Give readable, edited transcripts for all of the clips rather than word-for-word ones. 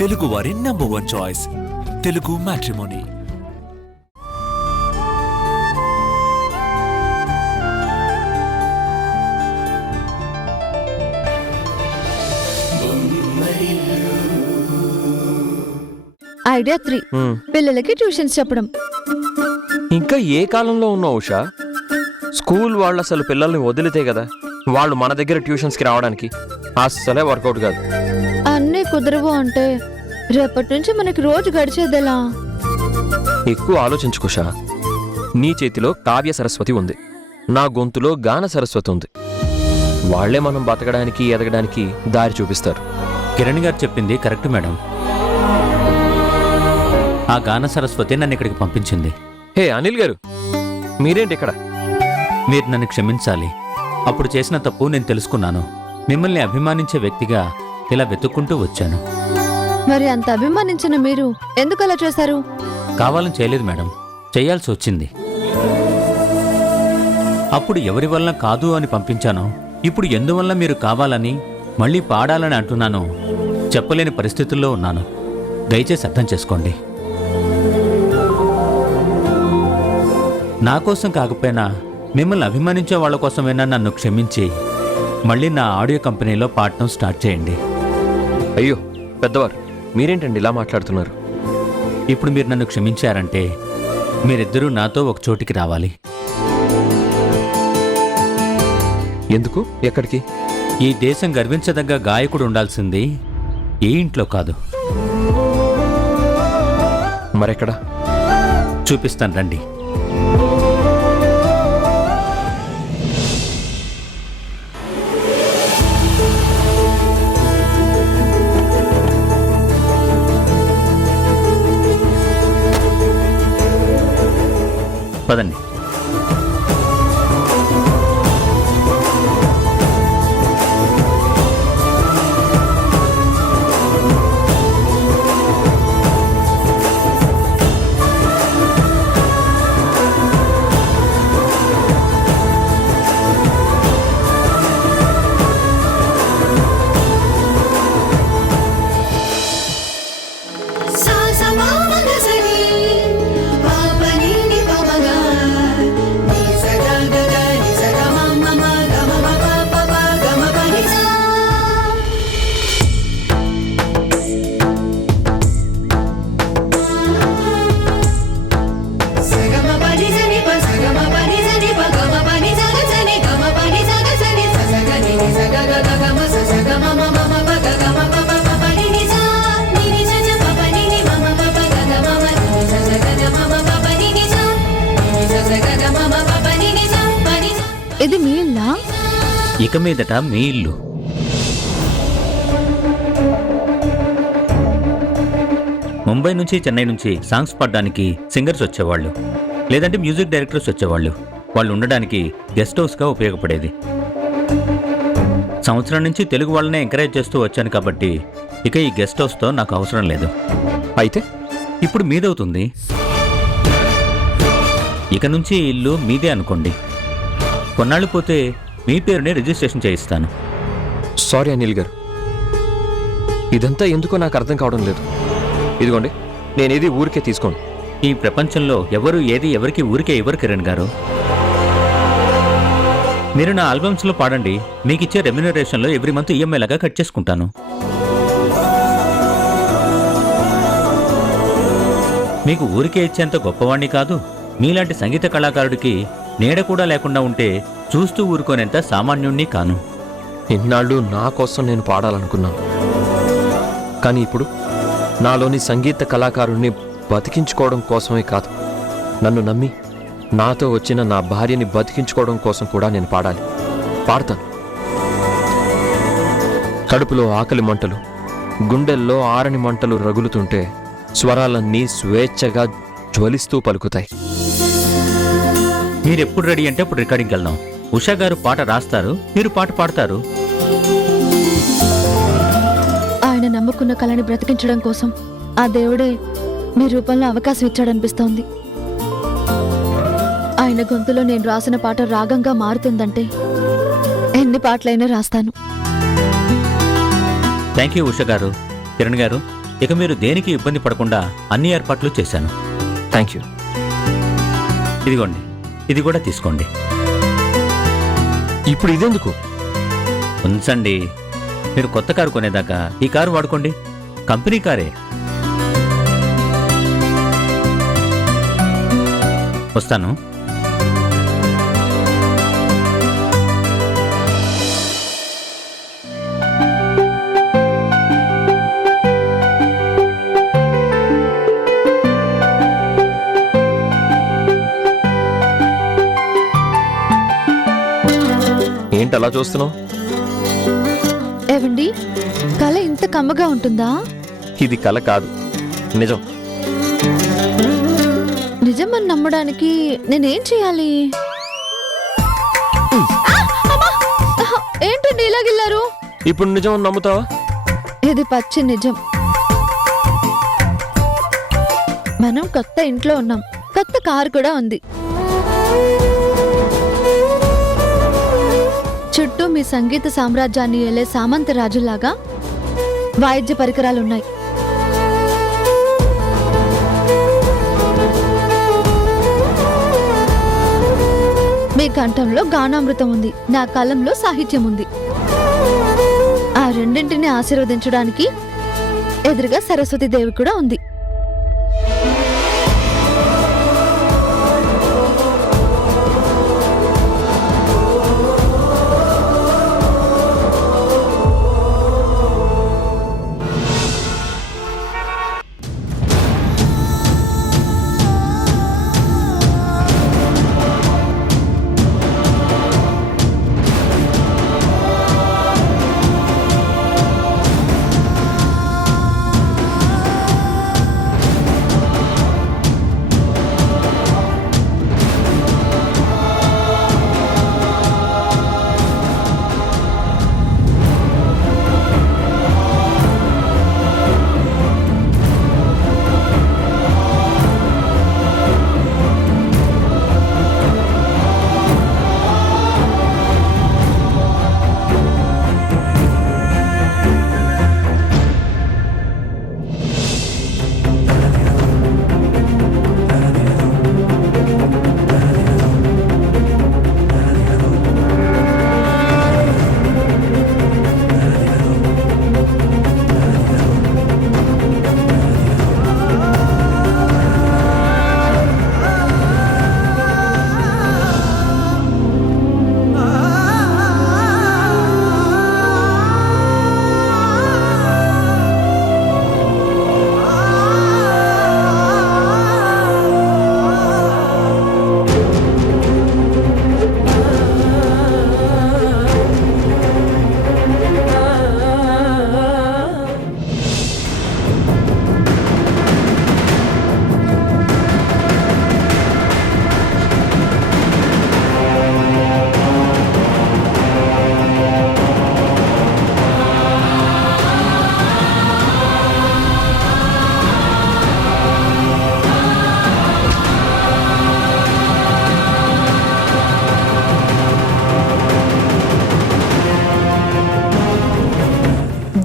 తెలుగువారి number 1 choice Telugu matrimony. Idea 3, పిల్లలకి tuitions చెప్పడం. ఇంకా ఏ కాలంలో ఉన్నావు ఉషా? స్కూల్ వాళ్ళు అసలు పిల్లల్ని వదిలితే కదా వాళ్ళు మన దగ్గర ట్యూషన్స్కి రావడానికి. అస్సలే వర్కౌట్ కాదు. అన్నీ కుదరవు అంటే రేపటి నుంచి మనకి రోజు గడిచేదెలా? ఎక్కువ ఆలోచించుకుషా. నీ చేతిలో కావ్య సరస్వతి ఉంది, నా గొంతులో గాన సరస్వతి ఉంది. వాళ్లే మనం బతకడానికి ఎదగడానికి దారి చూపిస్తారు. కిరణ్ గారు చెప్పింది కరెక్ట్ మేడం. ఆ గాన సరస్వతి నన్ను ఇక్కడికి పంపించింది. హే అనిల్ గారు, మీరేంటి ఇక్కడ? మీరు నన్ను క్షమించాలి. అప్పుడు చేసిన తప్పు నేను తెలుసుకున్నాను. మిమ్మల్ని అభిమానించే వ్యక్తిగా ఇలా వెతుక్కుంటూ వచ్చాను. మరి అంత అభిమానించిన మీరు ఎందుకు అలా చేశారు? కావాలని చేయలేదు మేడం, చేయాల్సి వచ్చింది. అప్పుడు ఎవరి వల్ల కాదు అని పంపించాను. ఇప్పుడు ఎందువల్ల మీరు కావాలని మళ్ళీ పాడాలని అంటున్నాను. చెప్పలేని పరిస్థితుల్లో ఉన్నాను. దయచేసి అర్థం చేసుకోండి. నా కోసం కాకపోయినా మిమ్మల్ని అభిమానించే వాళ్ళ కోసమైనా నన్ను క్షమించి మళ్ళీ నా ఆడియో కంపెనీలో పాడటం స్టార్ట్ చేయండి. అయ్యో పెద్దవారు, మీరేంటండి ఇలా మాట్లాడుతున్నారు? ఇప్పుడు మీరు నన్ను క్షమించారంటే మీరిద్దరూ నాతో ఒక చోటికి రావాలి. ఎందుకు? ఎక్కడికి? ఈ దేశం గర్వించదగ్గ గాయకుడు ఉండాల్సింది ఏ ఇంట్లో కాదు. మరెక్కడ? చూపిస్తాను రండి. పదండి. ఇది మీ ఇల్లా? ఇక మీదట మీ ఇల్లు. ముంబై నుంచి చెన్నై నుంచి సాంగ్స్ పాడడానికి సింగర్స్ వచ్చేవాళ్ళు, లేదంటే మ్యూజిక్ డైరెక్టర్స్ వచ్చేవాళ్ళు. వాళ్ళు ఉండడానికి గెస్ట్ హౌస్గా ఉపయోగపడేది. సంవత్సరం నుంచి తెలుగు వాళ్ళనే ఎంకరేజ్ చేస్తూ వచ్చాను కాబట్టి ఇక ఈ గెస్ట్ హౌస్తో నాకు అవసరం లేదు. అయితే ఇప్పుడు మీదవుతుంది. ఇక నుంచి ఈ ఇల్లు మీదే అనుకోండి. కొన్నాళ్ళు పోతే మీ పేరునే రిజిస్ట్రేషన్ చేయిస్తాను. సారీ అనిల్ గారు, ఇదంతా ఎందుకో నాకు అర్థం కావడం లేదు. ఇదిగోండి, నేనేది ఊరికే తీసుకోండి. ఈ ప్రపంచంలో ఎవరు ఏది ఎవరికి ఊరికే ఇవ్వరు కిరణ్ గారు. మీరు నా ఆల్బమ్స్లో పాడండి, మీకు ఇచ్చే రెమ్యునరేషన్లో ఎవ్రీ మంత్ ఈఎంఐ లాగా కట్ చేసుకుంటాను. మీకు ఊరికే ఇచ్చేంత గొప్పవాణ్ణి కాదు. మీలాంటి సంగీత కళాకారుడికి నీడ కూడా లేకుండా ఉంటే చూస్తూ ఊరుకోనేంత సామాన్యుణ్ణి కాను. ఇన్నాళ్ళు నా కోసం నేను పాడాలనుకున్నాను, కానీ ఇప్పుడు నాలోని సంగీత కళాకారుణ్ణి బతికించుకోవడం కోసమే కాదు, నన్ను నమ్మి నాతో వచ్చిన నా భార్యని బతికించుకోవడం కోసం కూడా నేను పాడాలి. పాడతాను. కడుపులో ఆకలి మంటలు, గుండెల్లో ఆరని మంటలు రగులుతుంటే స్వరాలన్నీ స్వేచ్ఛగా జ్వలిస్తూ పలుకుతాయి. మీరెప్పుడు రెడీ అంటే అప్పుడు రికార్డింగ్కి వెళ్దాం. ఉషా గారు పాట రాస్తారు, మీరు పాట పాడతారు. ఆయన నమ్ముకున్న కళని బ్రతికించడం కోసం ఆ దేవుడే మీ రూపంలో అవకాశం ఇచ్చాడనిపిస్తోంది. ఆయన గొంతులో నేను రాసిన పాట రాగంగా మారుతుందంటే ఎన్ని పాటలైనా రాస్తాను. థ్యాంక్ యూ ఉషా గారు. కిరణ్ గారు, ఇక మీరు దేనికి ఇబ్బంది పడకుండా అన్ని ఏర్పాట్లు చేశాను. Thank you. ఇదిగోండి, ఇది కూడా తీసుకోండి. ఇప్పుడు ఇదెందుకు? ఉంచండి. మీరు కొత్త కారు కొనేదాకా ఈ కారు వాడుకోండి. కంపెనీ కారే. వస్తాను. ఏంటి అలా చూస్తున్నావు? ఏవండి, కళ ఇంత కమ్మగా ఉంటుందా? ఇది కల కాదు, నిజం. నిజమని నమ్మడానికి నేనేం చేయాలి? ఏంటండి ఇలాగిల్లారు? ఇప్పుడు నిజం అని నమ్ముతావా? ఇది పచ్చి నిజం. మనం కొత్త ఇంట్లో ఉన్నాం, కొత్త కారు కూడా ఉంది. చుట్టూ మీ సంగీత సామ్రాజ్యాన్ని ఏలే సామంత రాజులాగా వాయిద్య పరికరాలున్నాయి. మీ కంఠంలో గానామృతం ఉంది, నా కలంలో సాహిత్యం ఉంది. ఆ రెండింటిని ఆశీర్వదించడానికి ఎదురుగా సరస్వతి దేవి కూడా ఉంది.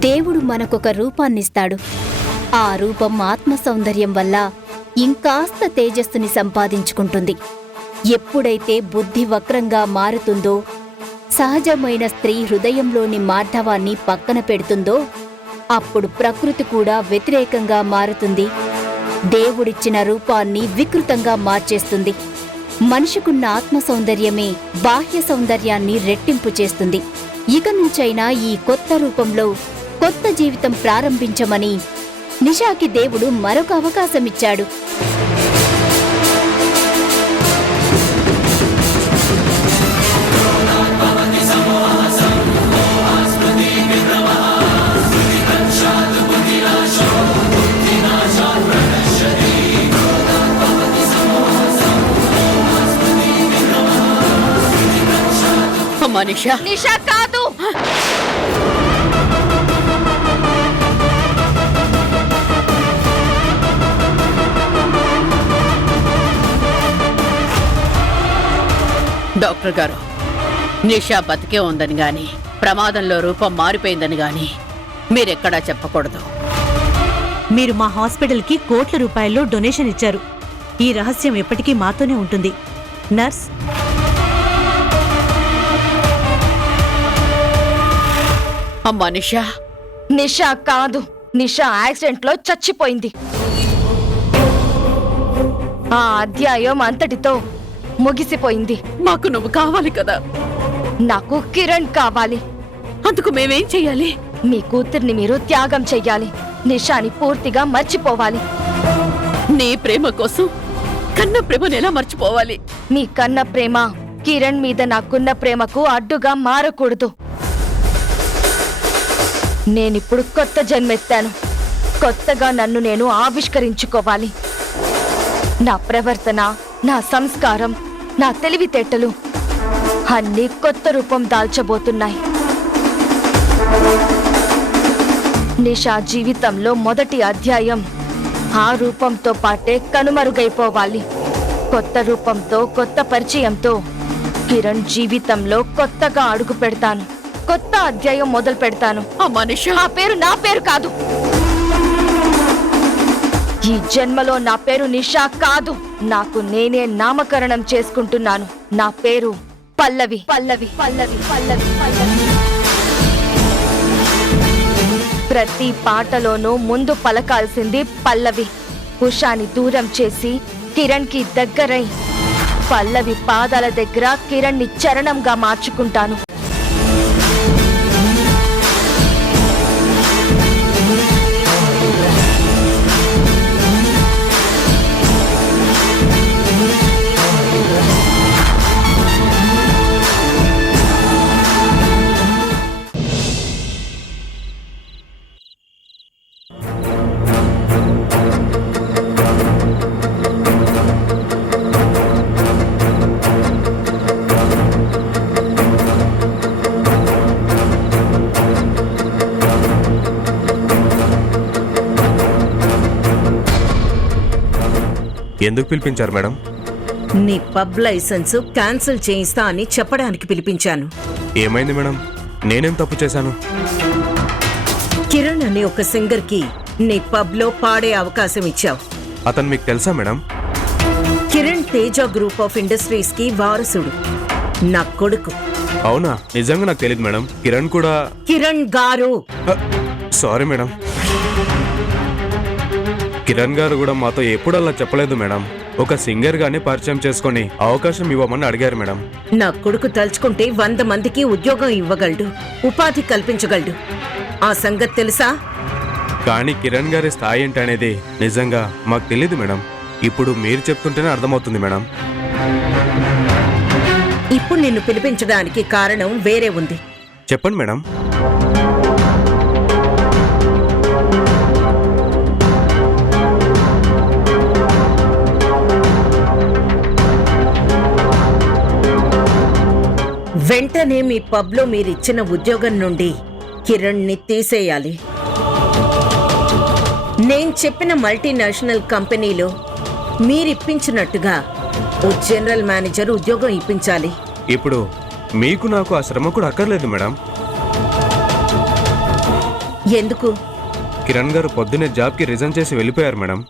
దేవుడు మనకొక రూపాన్నిస్తాడు. ఆ రూపం ఆత్మ సౌందర్యం వల్ల ఇంకాస్త తేజస్సుని సంపాదించుకుంటుంది. ఎప్పుడైతే బుద్ధి వక్రంగా మారుతుందో, సహజమైన స్త్రీ హృదయంలోని మార్ధవాన్ని పక్కన పెడుతుందో, అప్పుడు ప్రకృతి కూడా వ్యతిరేకంగా మారుతుంది. దేవుడిచ్చిన రూపాన్ని వికృతంగా మార్చేస్తుంది. మనిషికున్న ఆత్మ సౌందర్యమే బాహ్య సౌందర్యాన్ని రెట్టింపు చేస్తుంది. ఇక నుంచైనా ఈ కొత్త రూపంలో కొత్త జీవితం ప్రారంభించమని నిషాకి దేవుడు మరొక అవకాశమిచ్చాడు. నిషా కాదు, డాక్టర్ గారు, నిషా బతికే ఉందని గాని ప్రమాదంలో రూపం మారిపోయిందని గాని మీరెక్కడా చెప్పకూడదు. మీరు మా హాస్పిటల్కి కోట్ల రూపాయల్లో డొనేషన్ ఇచ్చారు. ఈ రహస్యం ఎప్పటికీ మాతోనే ఉంటుంది. నర్స్, అమ్మా నిషా, నిషా కాదు, నిషా యాక్సిడెంట్ లో చచ్చిపోయింది. ఆ అధ్యాయం అంతటితో ముగిసిపోయింది. మాకు నువ్వు కావాలి కదా, నాకు కిరణ్ కావాలి. అందుకు మేమేం చెయ్యాలి? మీ కూతుర్ని మీరు త్యాగం చెయ్యాలి. నిషాని పూర్తిగా మర్చిపోవాలి. నీ ప్రేమ కోసం కన్న ప్రేమను ఎలా మర్చిపోవాలి? మీ కన్న ప్రేమ కిరణ్ మీద నాకున్న ప్రేమకు అడ్డుగా మారకూడదు. నేనిప్పుడు కొత్త జన్మెత్తాను. కొత్తగా నన్ను నేను ఆవిష్కరించుకోవాలి. నా ప్రవర్తన, నా సంస్కారం, నా తెలివితేటలు అన్నీ కొత్త రూపం దాల్చబోతున్నాయి. నిషా జీవితంలో మొదటి అధ్యాయం ఆ రూపంతో పాటే కనుమరుగైపోవాలి. కొత్త రూపంతో, కొత్త పరిచయంతో కిరణ్ జీవితంలో కొత్తగా అడుగు పెడతాను. కొత్త అధ్యాయం మొదలు పెడతాను. అమ్మా నిషా, ఆ పేరు నా పేరు కాదు. ఈ జన్మలో నా పేరు నిషా కాదు. నాకు నేనే నామకరణం చేసుకుంటున్నాను. నా పేరు పల్లవి. పల్లవి, పల్లవి, పల్లవి, పల్లవి. ప్రతి పాటలోనూ ముందు పలకాల్సింది పల్లవి. ఉషాని దూరం చేసి కిరణ్ కి దగ్గరై పల్లవి పాదాల దగ్గర కిరణ్ ని చరణంగా మార్చుకుంటాను. ఎందుకు పిలిపించారు మేడం? నీ పబ్ లైసెన్స్ క్యాన్సిల్ చేయిస్తా అని చెప్పడానికి పిలిపించాను. ఏమైంది మేడం? నేనేం తప్పు చేశాను? కిరణ్ అనే ఒక సింగర్ కి నీ పబ్ లో పాడే అవకాశం ఇచ్చావు. అతను మీకు తెలుసా madam? Kiran Teja group of industries కి వారసుడు, నా కొడుకు. అవునా? నిజంగా నాకు తెలియదు మేడం. కిరణ్ కూడా... కిరణ్ గారు. Sorry madam. కిరణ్ గారు కూడా మాతో ఎప్పుడు అలా చెప్పలేదు మేడం. ఒక సింగర్ గానే పరిచయం చేసుకొని అవకాశం ఇవ్వమని అడిగారు మేడం. నా కొడుకు తలుచుకుంటే 100 మందికి ఉద్యోగం ఇవ్వగలడు, ఉపాధి కల్పించగలడు. ఆ సంగతి తెలుసా? కానీ కిరణ్ గారి స్థాయి ఏంటనేది నిజంగా మాకు తెలియదు మేడం. ఇప్పుడు మీరు చెప్తుంటేనే అర్థమవుతుంది మేడం. ఇప్పుడు నిన్ను పిలిపించడానికి కారణం వేరే ఉంది. చెప్పండి మేడం. వెంటనే మీ పబ్లో మీరిచ్చిన ఉద్యోగం నుండి కిరణ్ ని తీసేయాలి. నేను చెప్పిన మల్టీనేషనల్ కంపెనీలో మీరిప్పించినట్టుగా ఓ జనరల్ మేనేజర్ ఉద్యోగం ఇప్పించాలి. ఇప్పుడు మీకు నాకు ఆ శ్రమ కూడా అక్కర్లేదు మేడం. ఎందుకు? కిరణ్ గారు పొద్దున్నే జాబ్కి రిజైన్ చేసి వెళ్ళిపోయారు మేడం.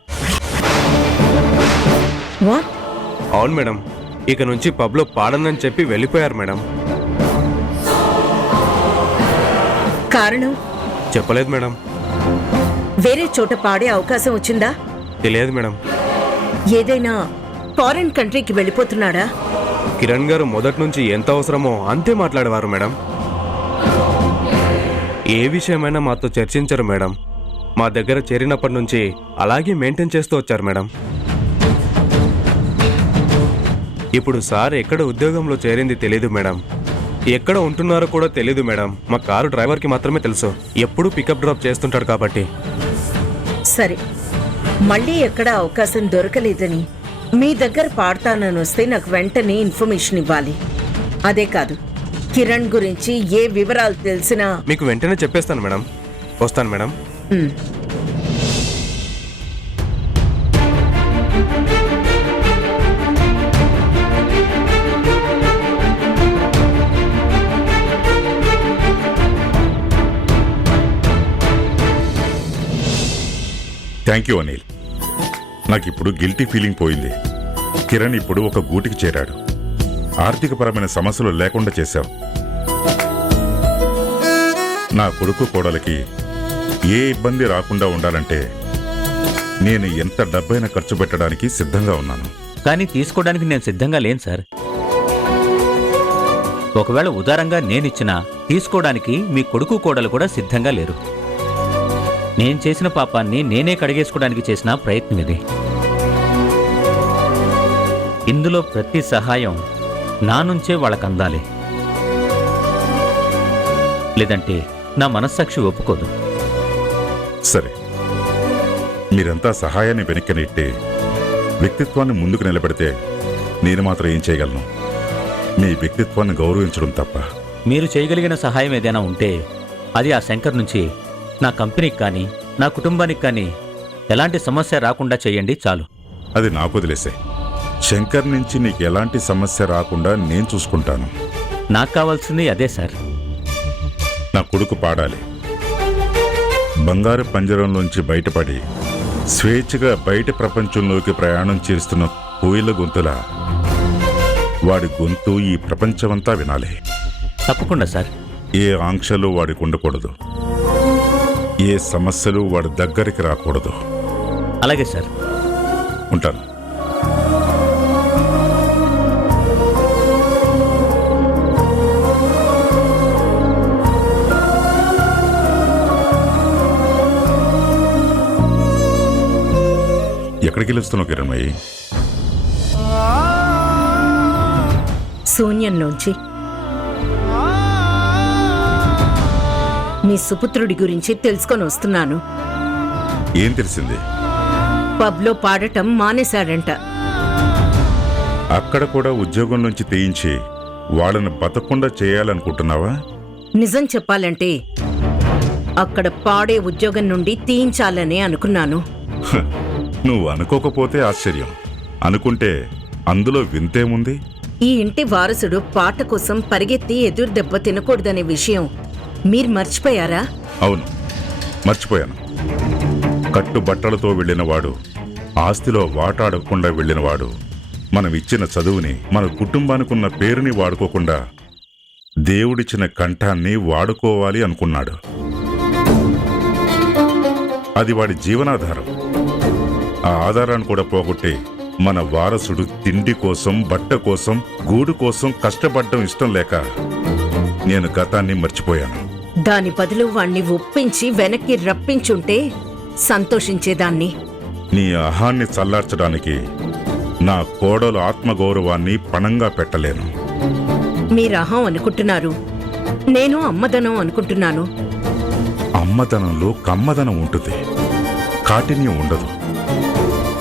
వాట్? అవును మేడం. ఇక నుంచి పబ్లో పాడనని చెప్పి వెళ్ళిపోయారు మేడం. కారణం? చెప్పలేదు మేడం. వేరే చోట పాడే అవకాశం వచ్చిందా? తెలియదు మేడం. ఏదైనా ఫారిన్ కంట్రీకి వెళ్ళిపోతున్నాడా? కిరణ్ గారు మొదటి నుంచి ఎంత అవసరమో అంతే మాట్లాడేవారు మేడం. ఏ విషయమైనా మాతో చర్చించరు మేడం. మా దగ్గర చేరినప్పటి నుంచి అలాగే మెయింటైన్ చేస్తూ వచ్చారు మేడం. ఇప్పుడు సార్ ఎక్కడ ఉద్యోగంలో చేరింది తెలీదు మేడం. ఎక్కడ ఉంటున్నారో కూడా తెలీదు మేడం. మా కారు డ్రైవర్కి మాత్రమే తెలుసు. ఎప్పుడూ పికప్ డ్రాప్ చేస్తుంటాడు కాబట్టి. సరే, మళ్ళీ ఎక్కడ అవకాశం దొరకలేదని మీ దగ్గర పాడతానని వస్తే నాకు వెంటనే ఇన్ఫర్మేషన్ ఇవ్వాలి. అదే కాదు, కిరణ్ గురించి ఏ వివరాలు తెలిసినా మీకు వెంటనే చెప్పేస్తాను మేడం. వస్తాను మేడం. Thank you Anil. నాకిప్పుడు గిల్టీ ఫీలింగ్ పోయింది. కిరణ్ ఇప్పుడు ఒక గూటికి చేరాడు. ఆర్థికపరమైన సమస్యలు లేకుండా చేశావు. నా కొడుకు కోడలికి ఏ ఇబ్బంది రాకుండా ఉండాలంటే నేను ఎంత డబ్బైనా ఖర్చు పెట్టడానికి సిద్ధంగా ఉన్నాను. కానీ తీసుకోవడానికి నేను సిద్ధంగా లేను సార్. ఒకవేళ ఉదారంగా నేనిచ్చినా తీసుకోవడానికి మీ కొడుకు కోడలు కూడా సిద్ధంగా లేరు. నేను చేసిన పాపాన్ని నేనే కడిగేసుకోవడానికి చేసిన ప్రయత్నం ఇది. ఇందులో ప్రతి సహాయం నా నుంచే వాళ్ళకు అందాలి, లేదంటే నా మనస్సాక్షి ఒప్పుకోదు. సరే, మీరంతా సహాయాన్ని వెనక్కి నెట్టి వ్యక్తిత్వాన్ని ముందుకు నిలబెడితే నేను మాత్రం ఏం చేయగలను? మీ వ్యక్తిత్వాన్ని గౌరవించడం తప్ప. మీరు చేయగలిగిన సహాయం ఏదైనా ఉంటే అది ఆ శంకర్ నుంచి నా కంపెనీకి కానీ నా కుటుంబానికి కానీ ఎలాంటి సమస్య రాకుండా చేయండి చాలు. అది నాకు వదిలేసే. శంకర్ నుంచి నీకు ఎలాంటి సమస్య రాకుండా నేను చూసుకుంటాను. నాకు కావాల్సింది అదే సార్. నా కొడుకు పాడాలి. బంగారు పంజరంలోంచి బయటపడి స్వేచ్ఛగా బయట ప్రపంచంలోకి ప్రయాణం చేస్తున్న కోయిల గొంతులా వాడి గొంతు ఈ ప్రపంచమంతా వినాలి. తప్పకుండా సార్. ఏ ఆంక్షలు వాడికి ఉండకూడదు, ఏ సమస్యలు వాడి దగ్గరికి రాకూడదు. అలాగే సార్. ఉంటాను. ఎక్కడికి వెళ్తున్నావు కిరణ్మయ్యి? శూన్యంలోంచి మీ సుపుత్రుడి గురించి తెలుసుకొని వస్తున్నాను. ఏం తెలిసింది? పబ్లో పాడటం మానేశాడంట. అక్కడ కూడా ఉద్యోగం నుంచి తీయించి వాళ్ళని బతకుండా చేయాలనుకుంటున్నావా? నిజం చెప్పాలంటే అక్కడ పాడే ఉద్యోగం నుండి తీయించాలనే అనుకున్నాను. నువ్వు అనుకోకపోతే ఆశ్చర్యం, అనుకుంటే అందులో వింతేముంది? ఈ ఇంటి వారసుడు పాట కోసం పరిగెత్తి ఎదురు దెబ్బ తినకూడదనే విషయం మీరు మర్చిపోయారా? అవును, మర్చిపోయాను. కట్టుబట్టలతో వెళ్ళినవాడు, ఆస్తిలో వాటాడకుండా వెళ్ళినవాడు, మనం ఇచ్చిన చదువుని, మన కుటుంబానికున్న పేరుని వాడుకోకుండా దేవుడిచ్చిన కంఠాన్ని వాడుకోవాలి అనుకున్నాడు. అది వాడి జీవనాధారం. ఆ ఆధారాన్ని కూడా పోగొట్టి మన వారసుడు తిండి కోసం, బట్ట కోసం, గూడు కోసం కష్టపడడం ఇష్టం లేక నేను గతాన్ని మర్చిపోయాను. దాని బదులు వాణ్ణి ఒప్పించి వెనక్కి రప్పించుంటే సంతోషించేదాన్ని. నీ అహాన్ని చల్లార్చడానికి నా కోడలు ఆత్మగౌరవాన్ని పణంగా పెట్టలేను. మీరు అహం అనుకుంటున్నారు, నేను అమ్మదనం అనుకుంటున్నాను. అమ్మదనంలో కమ్మదనం ఉంటుంది, కాఠిన్యం ఉండదు.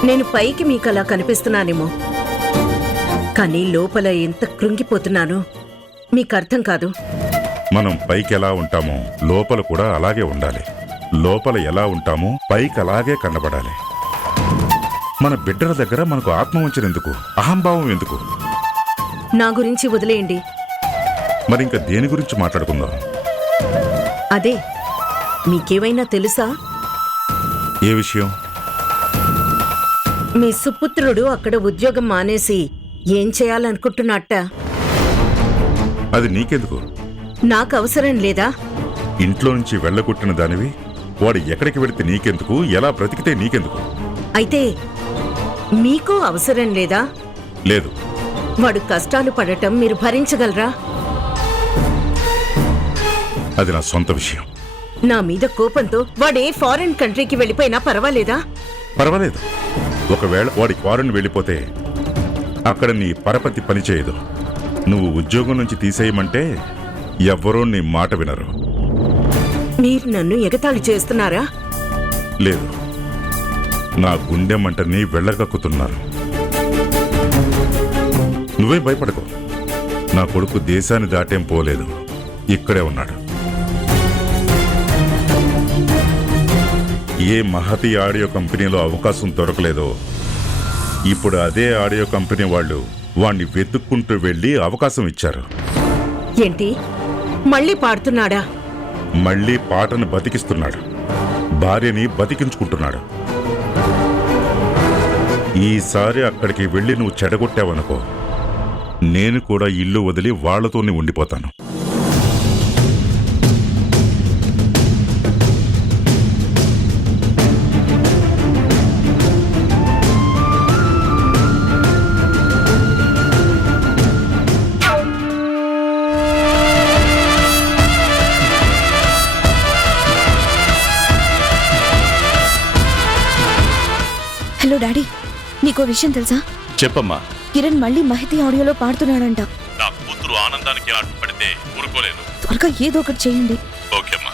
నేను పైకి మీకు అలా కనిపిస్తున్నానేమో, కానీ లోపల ఎంత కృంగిపోతున్నానో మీకు అర్థం కాదు. మనం పైకి ఎలా ఉంటామో లోపల కూడా అలాగే ఉండాలి. లోపల ఎలా ఉంటామో పైకి అలాగే కనబడాలి. మన బిడ్డల దగ్గర మనకు ఆత్మవంచన ఎందుకు, అహంభావం ఎందుకు? నా గురించి వదిలేయండి. మరింక దేని గురించి మాట్లాడుకుందాం? అదే, మీకేమైనా తెలుసా? ఏ విషయం? మీ సుపుత్రుడు అక్కడ ఉద్యోగం మానేసి ఏం చేయాలనుకుంటున్నట్ట? అది నీకెందుకు? నాకు అవసరం లేదా? ఇంట్లో నుంచి వెళ్ళగొట్టిన దానివి వాడు ఎక్కడికి వెళితే నీకెందుకు, ఎలా బ్రతికితే నీకెందుకు? అయితే మీకు అవసరం లేదా? లేదు. వాడు కష్టాలు పడటం మీరు భరించగలరా? అది నా సొంత విషయం. నా మీద కోపంతో వాడే ఫారిన్ కంట్రీకి వెళ్ళిపోయినా పర్వాలేదా? పర్వాలేదు. ఒకవేళ వాడి ఫారెన్ వెళ్ళిపోతే అక్కడ నీ పరపతి పనిచేయదు. నువ్వు ఉద్యోగం నుంచి తీసేయమంటే ఎవ్వరూ నీ మాట వినరు. మీరు నన్ను ఎగతాళి చేస్తున్నారా? లేదు, నా గుండె మంటని వెళ్ళగక్కుతున్నారు. నువ్వే భయపడకు. నా కొడుకు దేశాన్ని దాటేం పోలేదు, ఇక్కడే ఉన్నాడు. ఏ మహతి ఆడియో కంపెనీలో అవకాశం దొరకలేదో ఇప్పుడు అదే ఆడియో కంపెనీ వాళ్ళు వాణ్ణి వెతుక్కుంటూ వెళ్ళి అవకాశం ఇచ్చారు. ఏంటి, మళ్ళీ పాడుతున్నాడా? మళ్ళీ పాటను బతికిస్తున్నాడు, భార్యని బతికించుకుంటున్నాడు. ఈసారి అక్కడికి వెళ్ళి నువ్వు చెడగొట్టావనుకో, నేను కూడా ఇల్లు వదిలి వాళ్లతోనే ఉండిపోతాను. హలో డాడీ, నీకో విషయం తెలుసా? చెప్పమ్మా. కిరణ్ మళ్ళీ మహితి ఆడియోలో పాడుతున్నాడంట. నా కూతురు ఆనందానికి అడ్డుపడితే ఊరుకోలేను. త్వరగా ఏదో ఒకటి చేయండి. ఓకేమ్మా.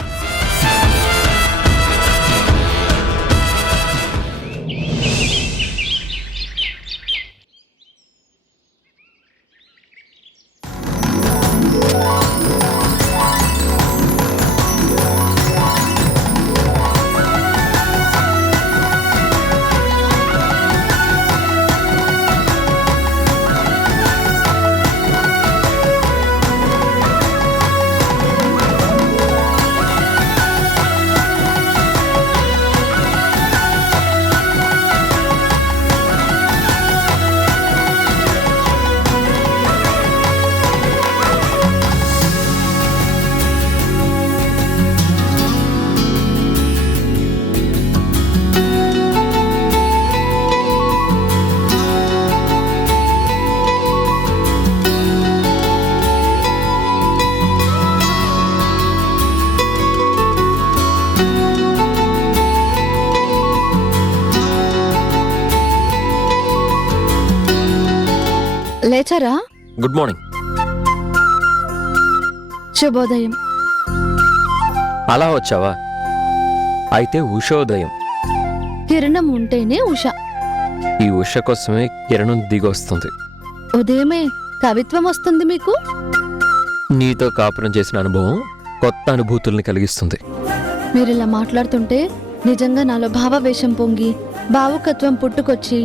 లేచారా? Good morning. శుభోదయం. అలా వచ్చావా? అయితే ఉషోదయం. కిరణం ఉంటేనే ఉష. ఈ ఉష కోసమే కిరణం దిగొస్తుంది. ఉదయమే కవిత్వం వస్తుంది మీకు. నీతో కాపురం చేసిన అనుభవం కొత్త అనుభూతుల్ని కలిగిస్తుంది. మీరిలా మాట్లాడుతుంటే నిజంగా నాలో భావావేశం పొంగి భావుకత్వం పుట్టుకొచ్చి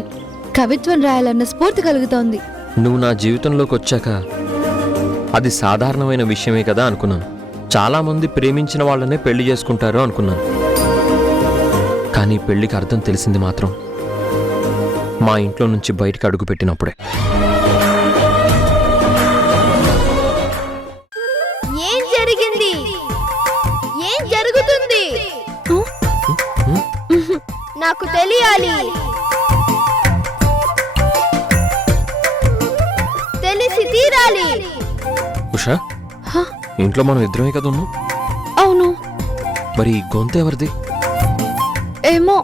కవిత్వం రాయాలన్న స్ఫూర్తి కలుగుతోంది. నువ్వు నా జీవితంలోకి వచ్చాక అది సాధారణమైన విషయమే కదా అనుకున్నాను. చాలామంది ప్రేమించిన వాళ్ళనే పెళ్లి చేసుకుంటారు అనుకున్నాను. కానీ పెళ్లికి అర్థం తెలిసింది మాత్రం మా ఇంట్లో నుంచి బయటకు అడుగుపెట్టినప్పుడే. ఏం జరిగింది? ఏం జరుగుతుంది? నాకు తెలియాలి. తెలిసి తీరాలి. ఉషా, ఇంట్లో మనం ఇద్దరమే కదా ఉన్నాం. అవును. మరి గొంతు ఎవరిది? ఏమో